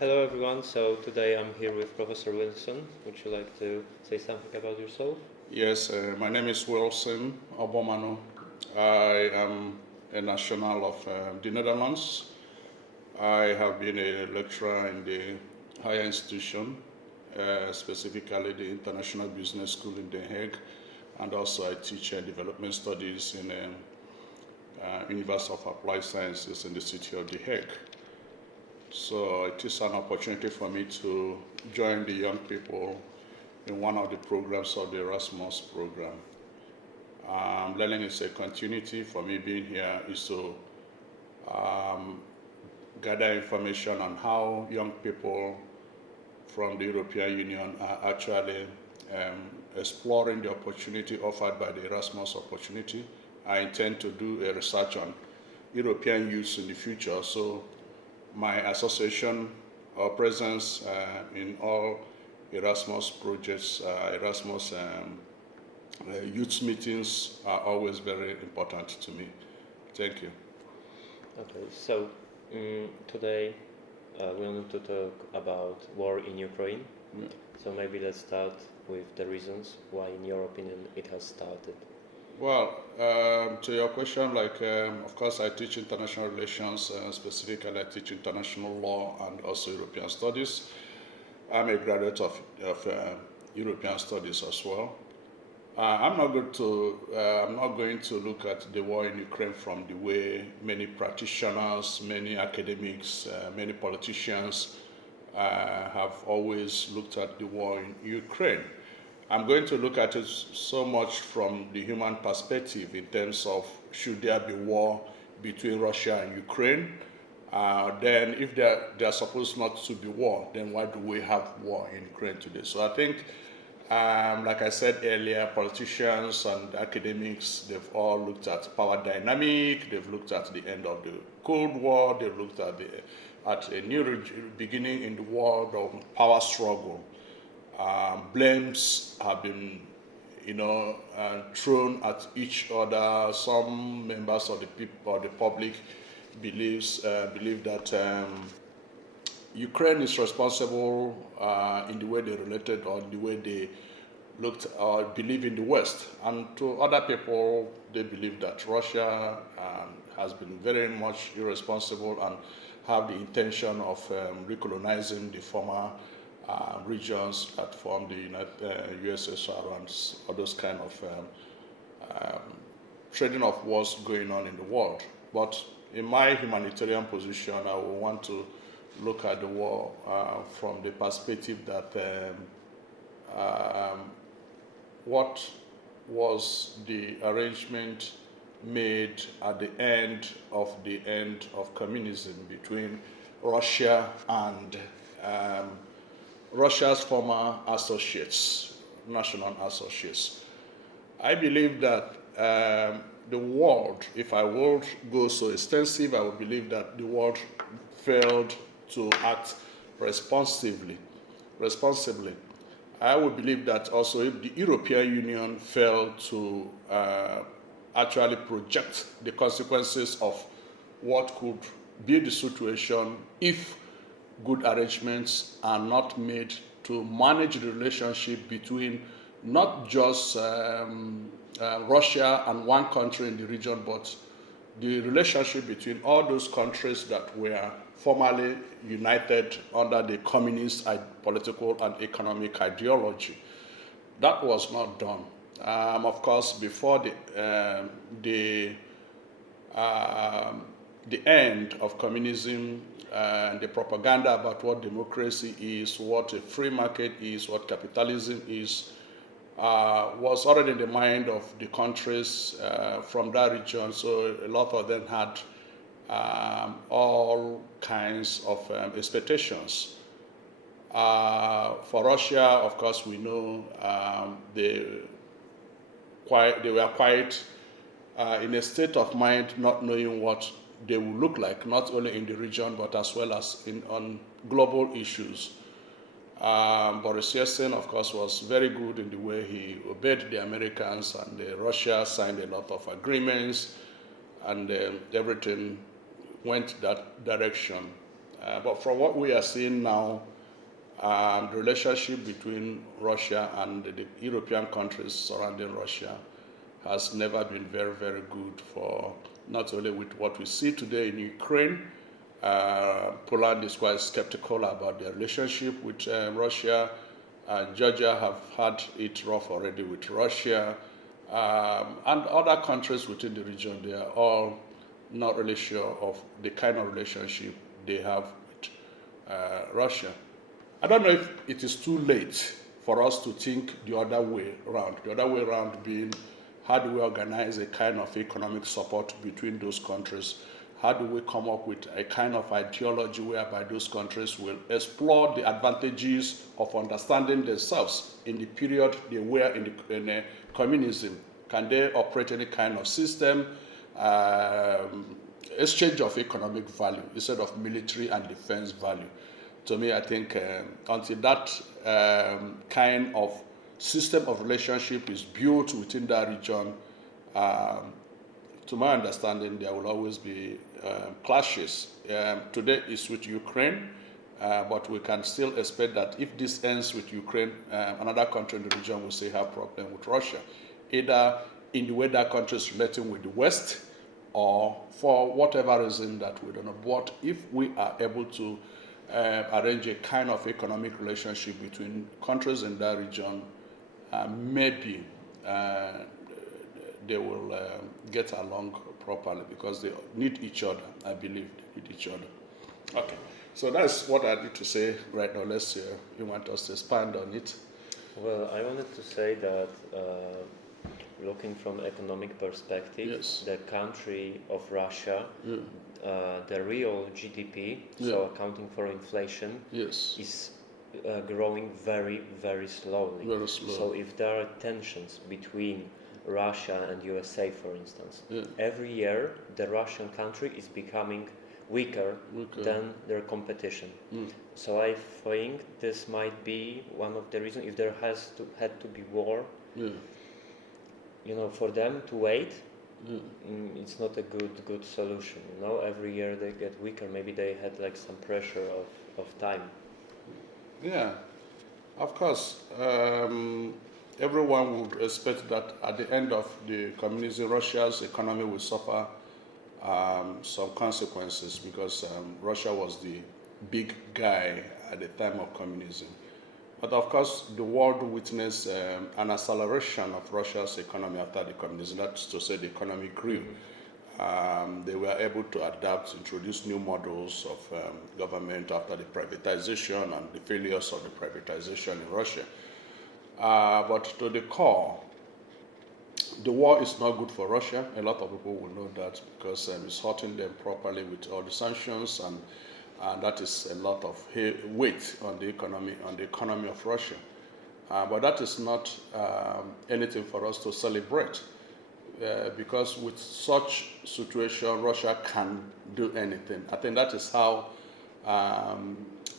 Hello everyone, so today I'm here with Professor Wilson. Would you like to say something about yourself? Yes, my name is Wilson Obomanu. I am a national of the Netherlands. I have been a lecturer in the higher institution, specifically the International Business School in The Hague, and also I teach development studies in University of Applied Sciences in the city of The Hague. So it is an opportunity for me to join the young people in one of the programs of the Erasmus program. Learning is a continuity. For me being here is to gather information on how young people from the European Union are actually exploring the opportunity offered by the Erasmus opportunity. I intend to do a research on European youth in the future, so my association or presence in all Erasmus projects, Erasmus youth meetings are always very important to me. Thank you. Okay, so today we want to talk about war in Ukraine. So maybe let's start with the reasons why, in your opinion, it has started. Well, to your question, of course, I teach international relations, specifically I teach international law and also European studies. I'm a graduate of European studies as well. I'm not going to look at the war in Ukraine from the way many practitioners, many academics, many politicians have always looked at the war in Ukraine. I'm going to look at it so much from the human perspective in terms of should there be war between Russia and Ukraine? Then if they're supposed not to be war, then why do we have war in Ukraine today? So I think, like I said earlier, politicians and academics, they've all looked at power dynamic, they've looked at the end of the Cold War, they've looked at a new beginning in the world of power struggle. Blames have been, thrown at each other. Some members of the people or the public believe that Ukraine is responsible in the way they related or the way they looked or believe in the West. And to other people, they believe that Russia has been very much irresponsible and have the intention of recolonizing the former regions that form the USSR and all those kind of trading of wars going on in the world. But in my humanitarian position, I will want to look at the war from the perspective that what was the arrangement made at the end of communism between Russia and Russia's former associates, national associates. I believe that the world, if I would go so extensive, I would believe that the world failed to act responsibly. I would believe that also if the European Union failed to actually project the consequences of what could be the situation if good arrangements are not made to manage the relationship between not just Russia and one country in the region, but the relationship between all those countries that were formerly united under the communist political and economic ideology. That was not done. Of course, before the end of communism, and the propaganda about what democracy is, what a free market is, what capitalism is, was already in the mind of the countries from that region. So a lot of them had all kinds of expectations. For Russia, of course, we know they were quite in a state of mind, not knowing what they will look like, not only in the region, but as well as on global issues. Boris Yeltsin, of course, was very good in the way he obeyed the Americans, and Russia signed a lot of agreements, and everything went that direction. But from what we are seeing now, the relationship between Russia and the European countries surrounding Russia has never been very, very good for not only with what we see today in Ukraine. Poland is quite skeptical about their relationship with Russia. Georgia have had it rough already with Russia. And other countries within the region, they are all not really sure of the kind of relationship they have with Russia. I don't know if it is too late for us to think the other way around. The other way around being, how do we organize a kind of economic support between those countries? How do we come up with a kind of ideology whereby those countries will explore the advantages of understanding themselves in the period they were in communism? Can they operate any kind of system, exchange of economic value instead of military and defense value? To me, I think until that kind of system of relationship is built within that region, to my understanding, there will always be clashes. Today is with Ukraine, but we can still expect that if this ends with Ukraine, another country in the region will still have problem with Russia, either in the way that country is relating with the West, or for whatever reason that we don't know. But if we are able to arrange a kind of economic relationship between countries in that region, maybe they will get along properly, because they need each other. I believe they need each other. Okay, so that's what I need to say right now. Let's see, you want us to expand on it? Well, I wanted to say that looking from economic perspective, Yes. the country of Russia, the real GDP, so accounting for inflation, Yes. is growing very, very slowly. Very slow. So if there are tensions between Russia and USA, for instance, every year the Russian country is becoming weaker than their competition. So I think this might be one of the reasons, if there had to be war, you know, for them to wait, it's not a good solution. You know, every year they get weaker. Maybe they had like some pressure of time. Yeah, of course. Everyone would expect that at the end of the communism, Russia's economy will suffer some consequences, because Russia was the big guy at the time of communism. But of course, the world witnessed an acceleration of Russia's economy after the communism. That's to say, the economy grew. They were able to adapt, introduce new models of government after the privatization and the failures of the privatization in Russia. But to the core, the war is not good for Russia. A lot of people will know that, because it's hurting them properly with all the sanctions, and that is a lot of weight on the economy of Russia. But that is not anything for us to celebrate, because with such situation, Russia can do anything. I think that is how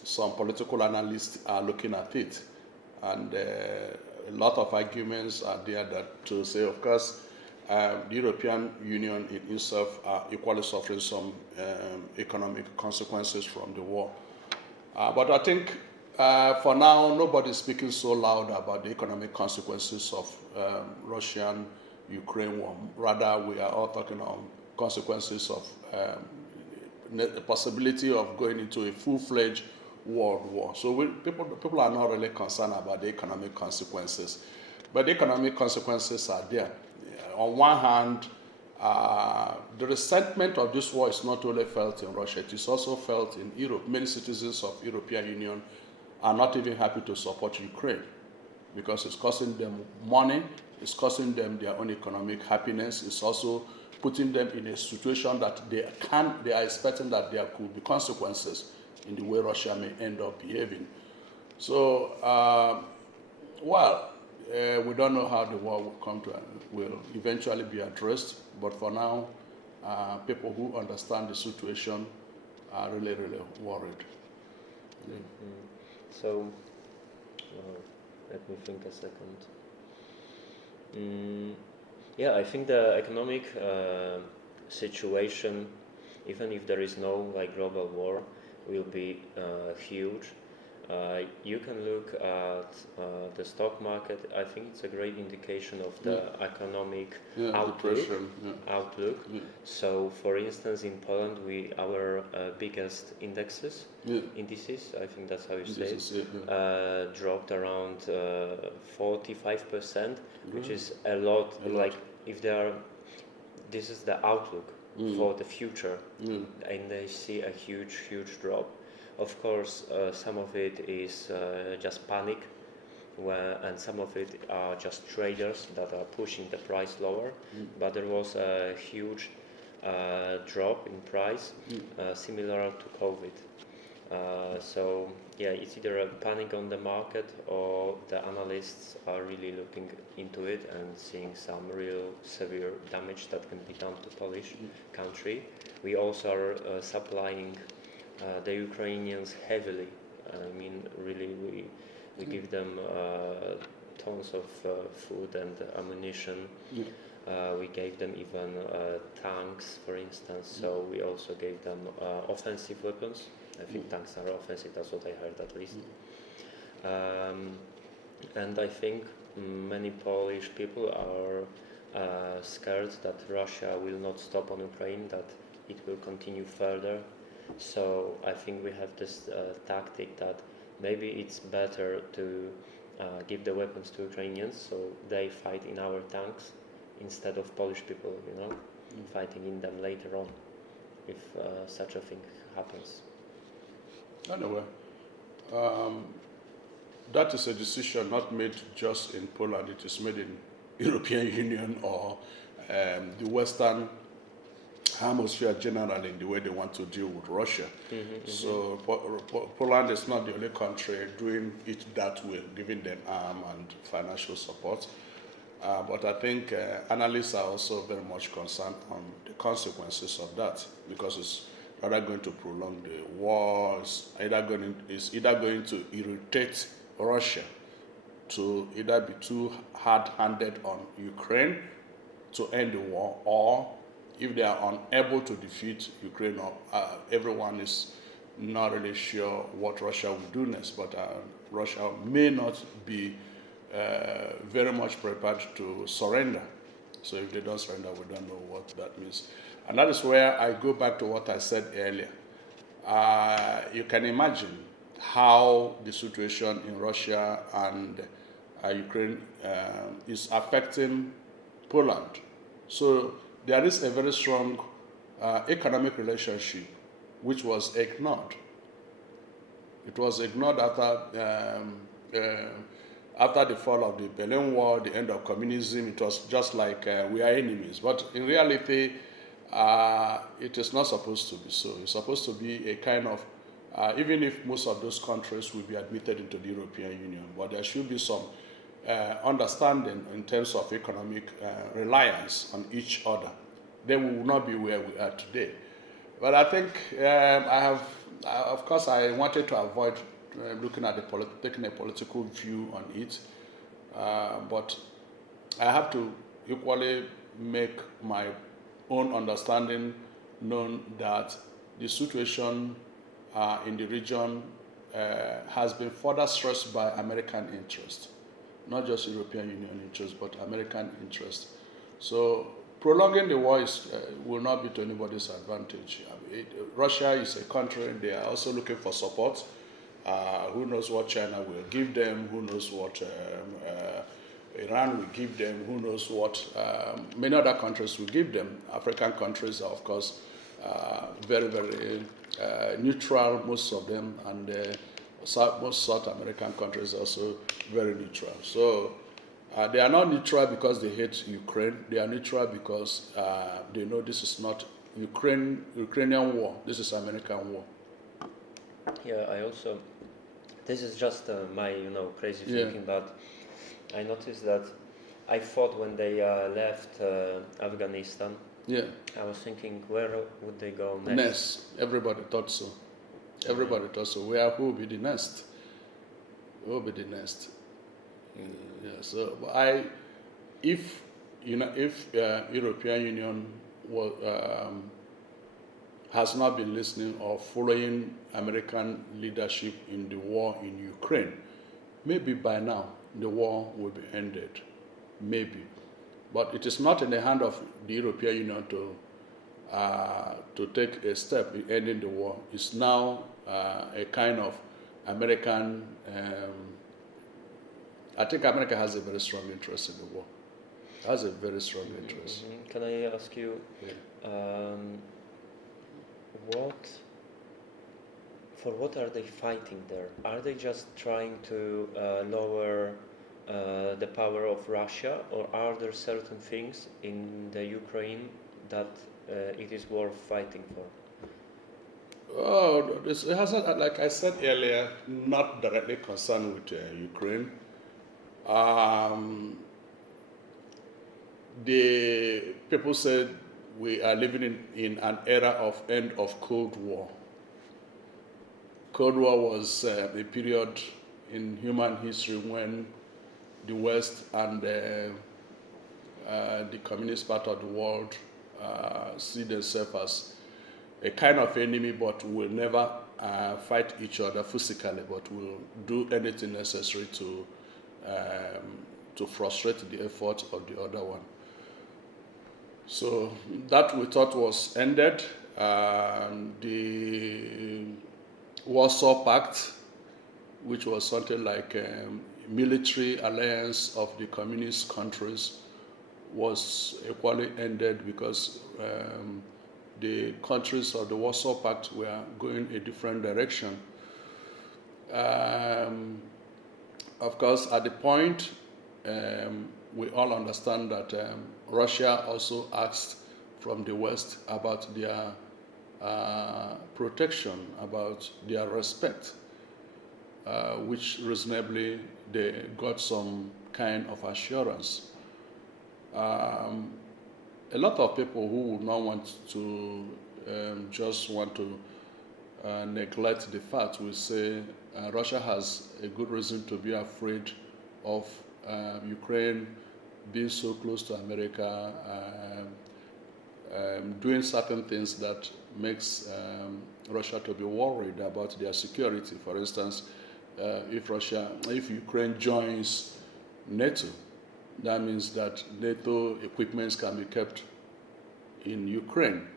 some political analysts are looking at it. And a lot of arguments are there that to say, of course, the European Union in itself are equally suffering some economic consequences from the war. But I think for now, nobody is speaking so loud about the economic consequences of Russian-Ukraine war. Rather, we are all talking on consequences of the possibility of going into a full-fledged world war. So people are not really concerned about the economic consequences. But the economic consequences are there. On one hand, the resentment of this war is not only felt in Russia, it is also felt in Europe. Many citizens of the European Union are not even happy to support Ukraine, because it's costing them money, it's costing them their own economic happiness, it's also putting them in a situation that they are expecting that there could be consequences in the way Russia may end up behaving. So, we don't know how the war will eventually be addressed, but for now, people who understand the situation are really, really worried. So, let me think a second. Yeah, I think the economic situation, even if there is no like global war, will be huge. You can look at the stock market. I think it's a great indication of the economic outlook. Depression, yeah. So, for instance, in Poland, our biggest indices, I think that's how you say it, dropped around 45%, which is a lot. Like if this is the outlook for the future, and they see a huge drop. Of course, some of it is just panic, and some of it are just traders that are pushing the price lower. But there was a huge drop in price, similar to COVID. So yeah, it's either a panic on the market, or the analysts are really looking into it and seeing some real severe damage that can be done to Polish country. We also are supplying the Ukrainians heavily. I mean, really, we give them tons of food and ammunition. We gave them even tanks, for instance. So we also gave them offensive weapons. I think tanks are offensive. That's what I heard, at least. And I think many Polish people are scared that Russia will not stop on Ukraine, that it will continue further. So I think we have this tactic that maybe it's better to give the weapons to Ukrainians, so they fight in our tanks instead of Polish people, fighting in them later on, if such a thing happens. Anyway, that is a decision not made just in Poland. It is made in European Union or the Western Hemisphere generally, in the way they want to deal with Russia. So Poland is not the only country doing it that way, giving them arm and financial support. But I think analysts are also very much concerned on the consequences of that, because it's rather going to prolong the war. It's either going to irritate Russia to either be too hard-handed on Ukraine to end the war, or if they are unable to defeat Ukraine, everyone is not really sure what Russia will do next, but Russia may not be very much prepared to surrender. So if they don't surrender, we don't know what that means. And that is where I go back to what I said earlier. You can imagine how the situation in Russia and Ukraine is affecting Poland. So there is a very strong economic relationship which was ignored. It was ignored after the fall of the Berlin Wall, the end of communism. It was just like we are enemies. But in reality, it is not supposed to be so. It's supposed to be a kind of, even if most of those countries will be admitted into the European Union, but there should be some understanding in terms of economic reliance on each other. Then we will not be where we are today. But I think of course, I wanted to avoid looking at taking a political view on it. But I have to equally make my own understanding known that the situation in the region has been further stressed by American interest, not just European Union interest, but American interest. So prolonging the war will not be to anybody's advantage. Russia is a country, they are also looking for support. Who knows what China will give them, who knows what Iran will give them, who knows what many other countries will give them. African countries are, of course, very, very neutral, most of them, and most South American countries are also very neutral. So they are not neutral because they hate Ukraine. They are neutral because they know this is not Ukrainian war. This is American war. Yeah, this is just my, crazy thinking, but I noticed that I thought when they left Afghanistan, I was thinking, where would they go next? Everybody thought so. Everybody thought so. Who will be the next? Who will be the next? So if European Union has not been listening or following American leadership in the war in Ukraine, maybe by now the war will be ended. Maybe. But it is not in the hand of the European Union to take a step in ending the war. It's now a kind of American, I think America has a very strong interest in the war. Has a very strong interest. Mm-hmm. Can I ask you, for what are they fighting there? Are they just trying to lower the power of Russia, or are there certain things in the Ukraine that it is worth fighting for? Oh, it hasn't, like I said earlier, not directly concerned with Ukraine. The people said we are living in an era of end of Cold War. Cold War was a period in human history when the West and the communist part of the world see themselves as a kind of enemy, but will never fight each other physically, but will do anything necessary to frustrate the effort of the other one. So that we thought was ended. The Warsaw Pact, which was something like a military alliance of the communist countries, was equally ended because the countries of the Warsaw Pact were going a different direction. Of course, at the point, we all understand that Russia also asked from the West about their protection, about their respect, which reasonably they got some kind of assurance. A lot of people who would not want to just want to neglect the fact will say Russia has a good reason to be afraid of Ukraine being so close to America, doing certain things that makes Russia to be worried about their security. For instance, if Ukraine joins NATO, that means that NATO equipments can be kept in Ukraine.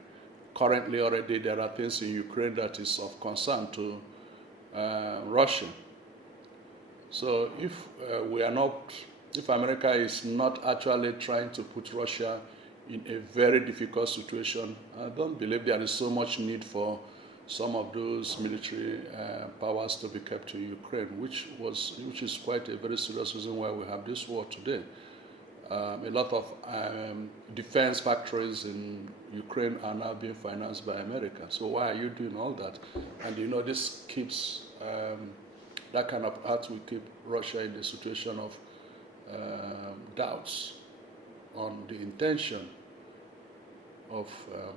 Currently, already there are things in Ukraine that is of concern to Russia. So if America is not actually trying to put Russia in a very difficult situation, I don't believe there is so much need for some of those military powers to be kept in Ukraine, which is quite a very serious reason why we have this war today. A lot of defense factories in Ukraine are now being financed by America. So why are you doing all that? And this keeps, that kind of act will keep Russia in the situation of doubts on the intention of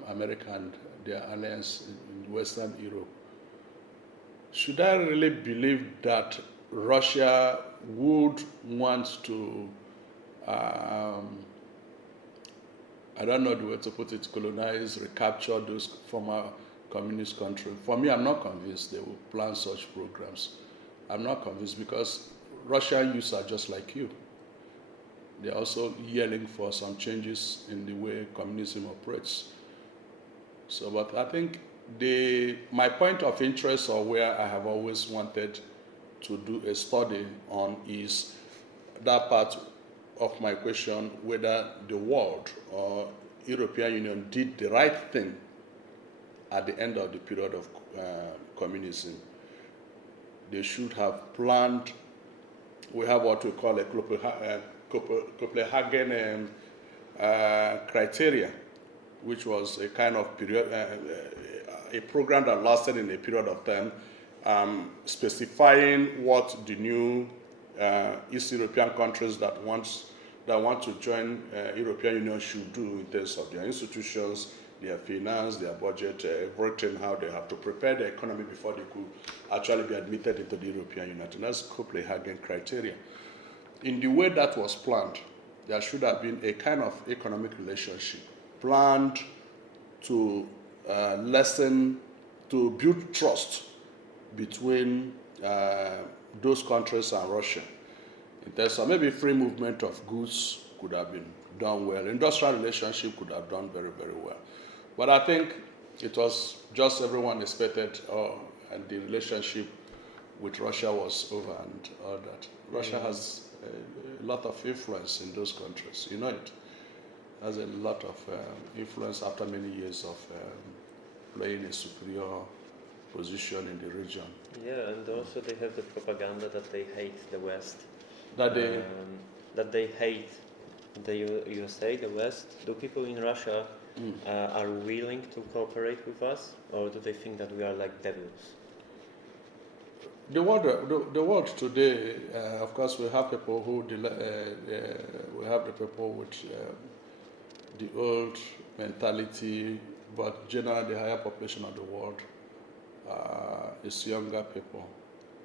America and their alliance in Western Europe. Should I really believe that Russia would want to I don't know the way to put it, colonize, recapture those former communist countries? For me, I'm not convinced they will plan such programs. I'm not convinced because Russian youths are just like you. They're also yelling for some changes in the way communism operates. So, but I think my point of interest, or where I have always wanted to do a study on, is that part of my question, whether the world or European Union did the right thing at the end of the period of communism. They should have planned. We have what we call a Copenhagen criteria, which was a kind of period, a program that lasted in a period of time, specifying what the new East European countries that want to join European Union should do in terms of their institutions, their finance, their budget, everything, how they have to prepare the economy before they could actually be admitted into the European Union. And that's Copenhagen criteria. In the way that was planned, there should have been a kind of economic relationship planned to lessen, to build trust between those countries and Russia. In terms of maybe free movement of goods could have been done well. Industrial relationship could have done very, very well. But I think it was just everyone expected, and the relationship with Russia was over and all that. Russia has a lot of influence in those countries. You know it. Has a lot of influence after many years of playing a superior position in the region. Yeah, and also they have the propaganda that they hate the West. That they hate the USA, the West. Do people in Russia are willing to cooperate with us, or do they think that we are like devils? The world today, of course, we have people who we have the people with the old mentality, but generally the higher population of the world is younger people.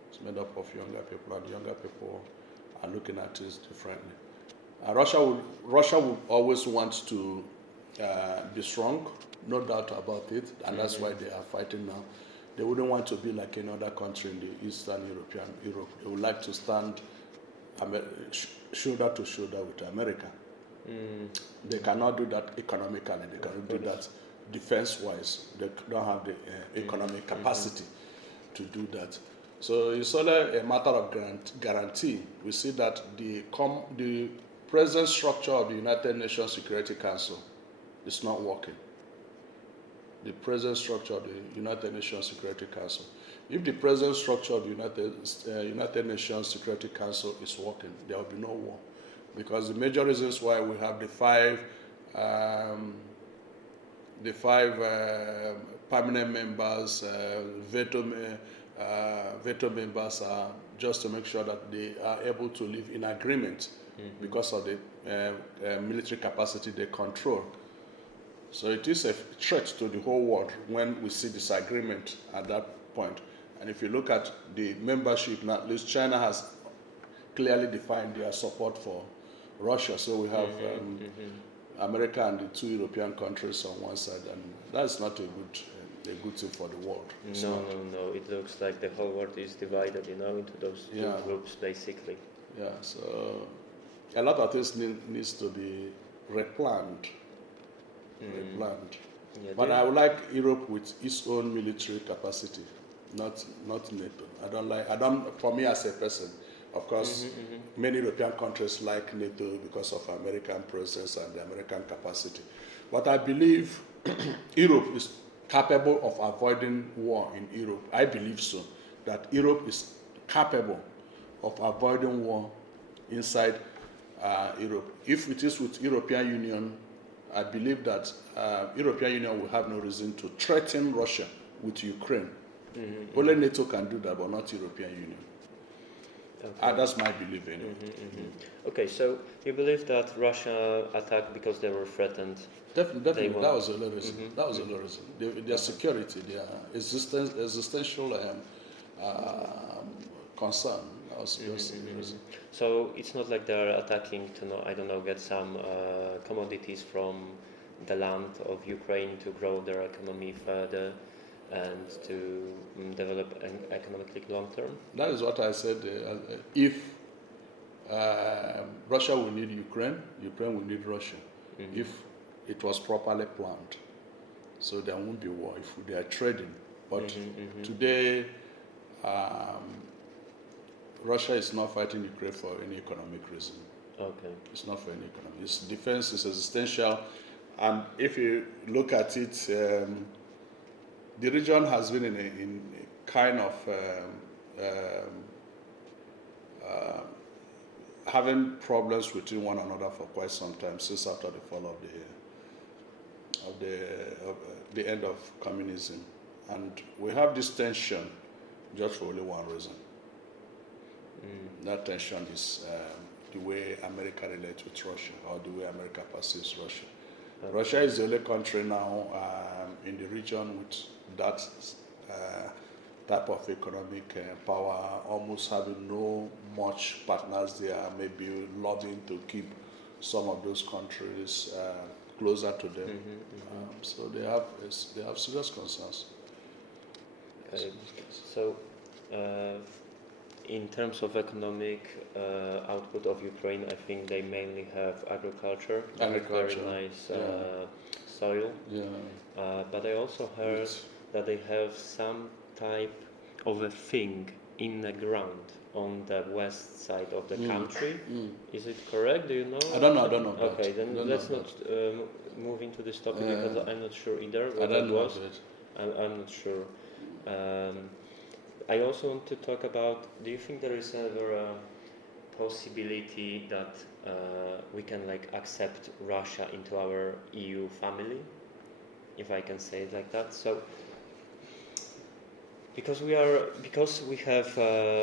It's made up of younger people, and younger people are looking at it differently. Russia will always want to be strong, no doubt about it, and that's why they are fighting now. They wouldn't want to be like another country in the Eastern Europe. They would like to stand shoulder to shoulder with America. They cannot do that economically. They cannot do that defense-wise. They don't have the economic capacity to do that. So it's only a matter of guarantee. We see that the present structure of the United Nations Security Council is not working. The present structure of the United Nations Security Council. If the present structure of the United Nations Security Council is working, there will be no war. Because the major reasons why we have the five permanent members, veto members, are just to make sure that they are able to live in agreement because of the military capacity they control. So it is a threat to the whole world when we see disagreement at that point. And if you look at the membership, now, at least China has clearly defined their support for Russia. So we have America and the two European countries on one side, and that's not a good thing for the world. No. It looks like the whole world is divided, into those two groups, basically. Yeah. So a lot of things needs to be replanned. Yeah, but I would like Europe with its own military capacity, not NATO. For me as a person, of course, many European countries like NATO because of American presence and the American capacity. But I believe Europe is capable of avoiding war in Europe. I believe so, that Europe is capable of avoiding war inside Europe. If it is with European Union, I believe that European Union will have no reason to threaten Russia with Ukraine. Only NATO can do that, but not European Union. Okay. That's my belief in it. Okay, so you believe that Russia attacked because they were threatened? Definitely. That was the only reason. That was the only reason. Their security, their existential concern. That was the reason. So it's not like they're attacking to get some commodities from the land of Ukraine to grow their economy further and to develop economically long term? That is what I said. If Russia will need Ukraine, Ukraine will need Russia. If it was properly planned. So there won't be war if they are trading. But today, Russia is not fighting Ukraine for any economic reason. Okay. It's not for any economic. Its defense is existential. And if you look at it, the region has been in a kind of having problems between one another for quite some time, since after the fall of the end of communism. And we have this tension just for only one reason. That tension is the way America relates with Russia, or the way America perceives Russia. Okay. Russia is the only country now in the region with that type of economic power, almost having no much partners there, maybe lobbying to keep some of those countries closer to them. So they have serious concerns. So, in terms of economic output of Ukraine, I think they mainly have agriculture. They have very nice soil. But I also heard that they have some type of a thing in the ground on the west side of the country. Is it correct? Do you know? I don't know. Okay, then let's not move into this topic because I'm not sure either. I don't know. I'm not sure. I also want to talk about, do you think there is ever a possibility that we can like accept Russia into our EU family, if I can say it like that? So, because we have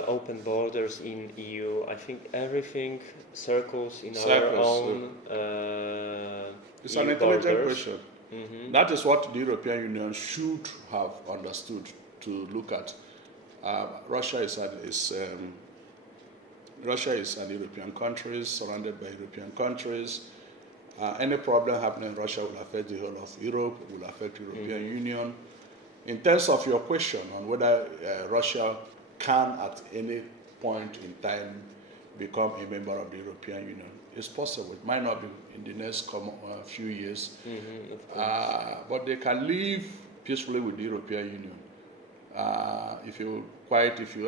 open borders in EU, I think everything circles in our own it's EU an intelligent borders. question. That is what the European Union should have understood to look at. Russia is an European country, surrounded by European countries. Any problem happening in Russia will affect the whole of Europe, will affect the European Union. In terms of your question on whether Russia can at any point in time become a member of the European Union, it's possible. It might not be in the next few years, but they can live peacefully with the European Union. If you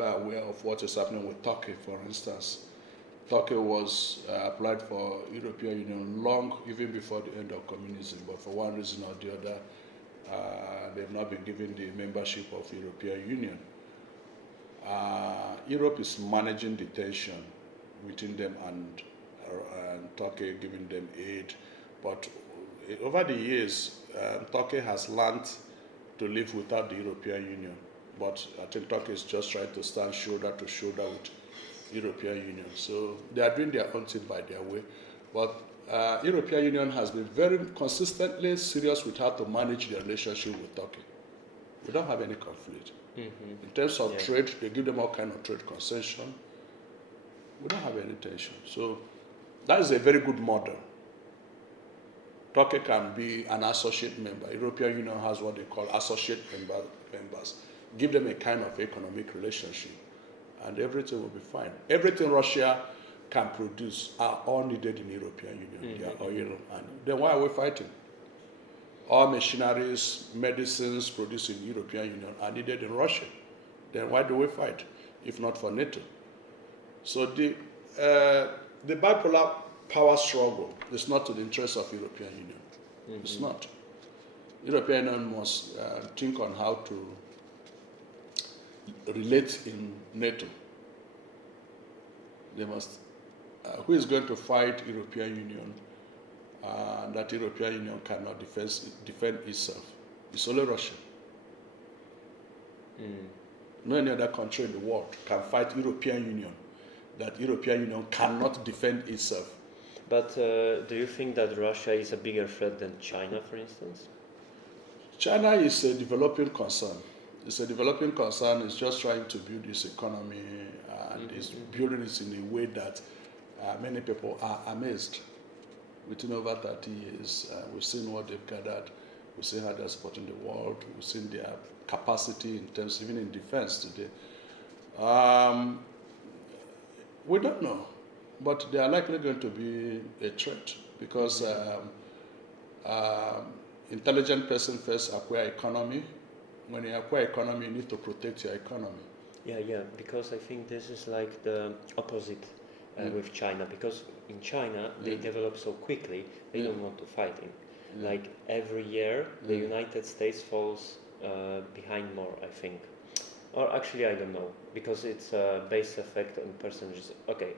are aware of what is happening with Turkey, for instance, Turkey was applied for European Union long even before the end of communism, but for one reason or the other, they've not been given the membership of the European Union. Europe is managing the tension between them and Turkey, giving them aid, but over the years, Turkey has learned to live without the European Union. But I think Turkey is just trying to stand shoulder to shoulder with European Union. So they are doing their own thing by their way. But European Union has been very consistently serious with how to manage their relationship with Turkey. We don't have any conflict. In terms of trade, they give them all kind of trade concession. We don't have any tension. So that is a very good model. Turkey can be an associate member. European Union has what they call associate members. Give them a kind of economic relationship, and everything will be fine. Everything Russia can produce are all needed in the European Union. And then why are we fighting? All machineries, medicines produced in the European Union are needed in Russia. Then why do we fight, if not for NATO? So the bipolar power struggle is not to the interest of European Union. It's not. European Union must think on how to relate in NATO. They must. Who is going to fight European Union? That European Union cannot defend itself. It's only Russia. No any other country in the world can fight European Union. That European Union cannot defend itself. But do you think that Russia is a bigger threat than China, for instance? China is a developing concern. It's a developing concern. It's just trying to build its economy, and it's building it in a way that many people are amazed. Within over 30 years, we've seen what they've gathered. We've seen how they're supporting the world. We've seen their capacity in terms, even in defense today. We don't know, but they are likely going to be a threat because intelligent person first acquire economy. When you acquire economy, you need to protect your economy. Yeah, because I think this is like the opposite with China, because in China they develop so quickly, they don't want to fight him. Like every year, the United States falls behind more, I think. Or actually, I don't know, because it's a base effect on percentages. Okay,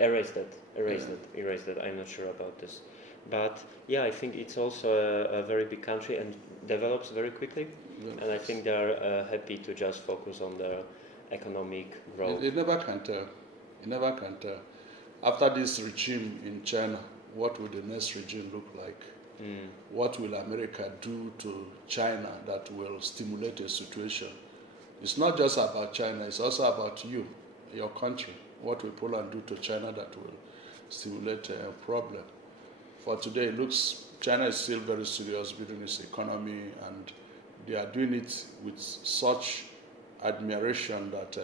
erase that. I'm not sure about this. But yeah, I think it's also a very big country and develops very quickly. And I think they are happy to just focus on their economic growth. You never can tell. You never can tell. After this regime in China, what will the next regime look like? What will America do to China that will stimulate a situation? It's not just about China, it's also about you, your country. What will Poland do to China that will stimulate a problem? for today, it looks China is still very serious building its economy, and they are doing it with such admiration that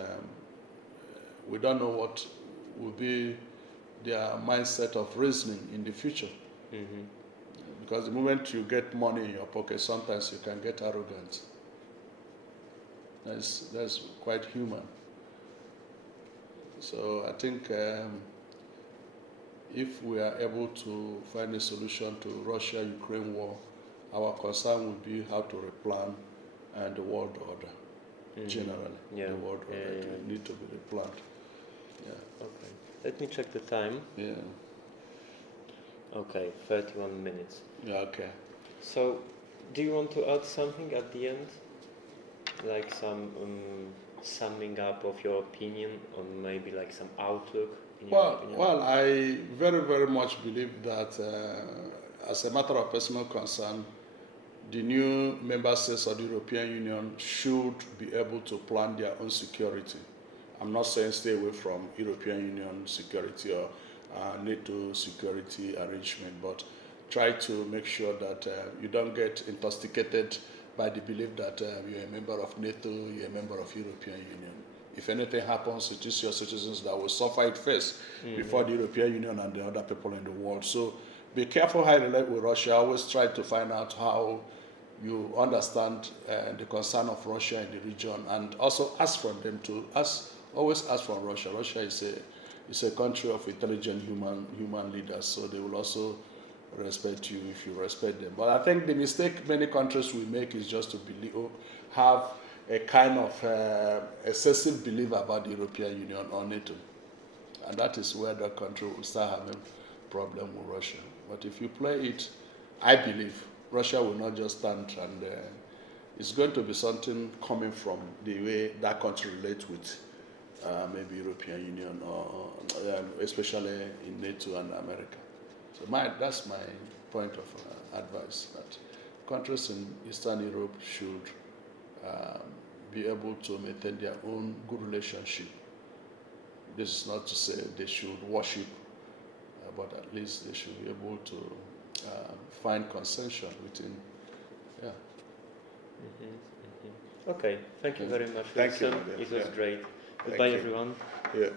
we don't know what will be their mindset of reasoning in the future. Mm-hmm. Because the moment you get money in your pocket, sometimes you can get arrogant. That's quite human. So I think if we are able to find a solution to Russia-Ukraine war, our concern would be how to replan the world order. Mm-hmm. Generally, Yeah. the world order Yeah. need to be replanned. Yeah. Okay. Let me check the time. Yeah. Okay, 31 minutes. Yeah. Okay. So, do you want to add something at the end? Like some summing up of your opinion, or maybe like some outlook in your opinion? Well, I very, very much believe that as a matter of personal concern, the new member states of the European Union should be able to plan their own security. I'm not saying stay away from European Union security or NATO security arrangement, but try to make sure that you don't get intoxicated by the belief that you're a member of NATO, you're a member of European Union. If anything happens, it is your citizens that will suffer it first before the European Union and the other people in the world. So be careful how you relate with Russia. Always try to find out how you understand the concern of Russia in the region, and also ask from them to always ask from Russia. Russia is a country of intelligent human leaders, so they will also respect you if you respect them. But I think the mistake many countries will make is just to have a kind of excessive belief about the European Union or NATO, and that is where the country will start having problem with Russia. But if you play it, I believe Russia will not just stand, and it's going to be something coming from the way that country relates with maybe European Union or especially in NATO and America. So that's my point of advice, that countries in Eastern Europe should be able to maintain their own good relationship. This is not to say they should worship, but at least they should be able to find consensus within. Yeah. Mm-hmm, mm-hmm. Okay, thank you very much, Thank you, Wilson. Nadia. It was Yeah. great. Thank Goodbye, you. everyone. Yeah.